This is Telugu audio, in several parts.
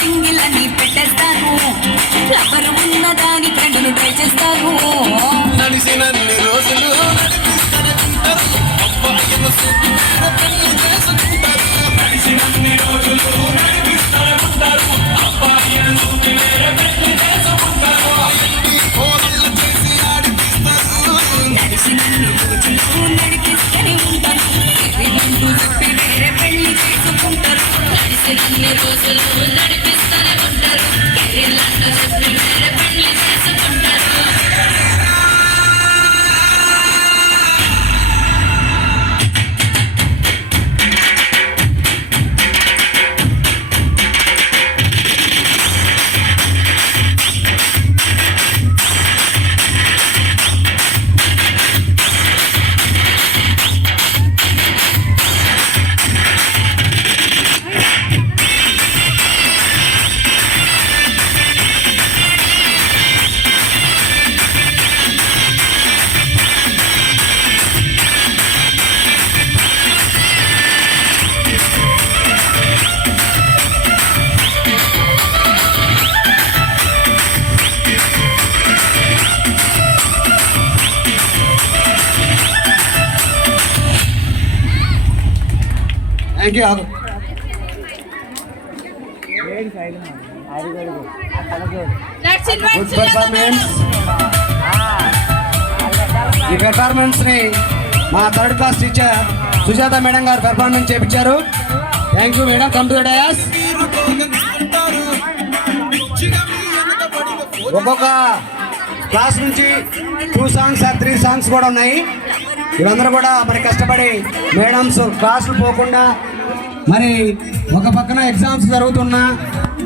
సింగిల్ అని పెట్టేస్తారు, లవర్ ఉన్న దాని ఫ్రెండ్ను ట్రై చేస్తారు. నడిసినన్ని రోజులు నడిసినన్ని రోజులు నడిపిస్తూనే ఉంటారు, చెప్పి వేరే పెళ్లి చేసుకుంటారు. నడిసినన్ని రోజులు నడిపిస్తూనే ఉంటారు, చెప్పి వేరే పెళ్లి చేసుకుంటారు. Thank you. Good performance. ఈ పెర్ఫార్మెన్స్ ని మా third class teacher Sujatha madam గారు పెర్ఫార్మెన్స్ చేయించారు. Thank you madam. Come to the dais. ఒక్కొక్క క్లాస్ నుంచి 2 songs or 3 songs కూడా ఉన్నాయి. వీళ్ళందరూ కూడా మరి కష్టపడి మేడమ్స్ క్లాసులు పోకుండా మరి ఒక పక్కన ఎగ్జామ్స్ జరుగుతున్నా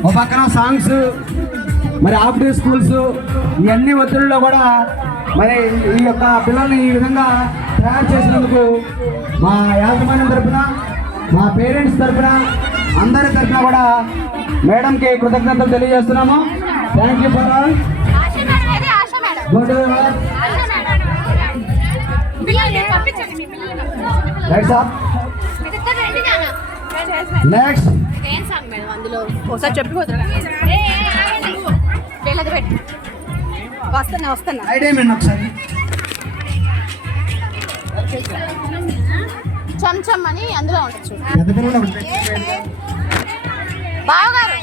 ఒక పక్కన సాంగ్స్ మరి హాఫ్ డే స్కూల్స్ ఇవన్నీ ఒత్తిడిలో కూడా మరి ఈ యొక్క పిల్లల్ని ఈ విధంగా తయారు చేసినందుకు మా యాజమాన్యం తరఫున మా పేరెంట్స్ తరఫున అందరి తరఫున కూడా మేడంకి కృతజ్ఞతలు తెలియజేస్తున్నాము. Thank you for all. Good next ఒకసారి చెప్పిపోతున్నా వస్తున్నా ఒకసారి చెంచం అని అందులో ఉండొచ్చు. బావగారు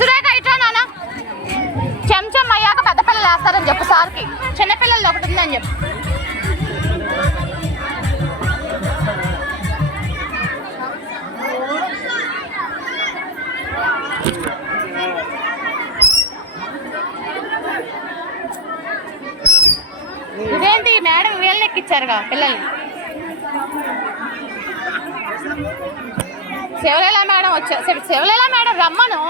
సురేఖ ఇట్లా నాన్న చెంచం అయ్యాక పెద్ద పిల్లలు వేస్తారని చెప్పు సార్కి, చిన్నపిల్లలు ఒకటి ఉందని చెప్పు. ఇదేంటి మేడం వీళ్ళని ఎక్కిచ్చారుగా పిల్లల్ని. శివలీల మేడం వచ్చారు. శివలీల మేడం రమ్మను.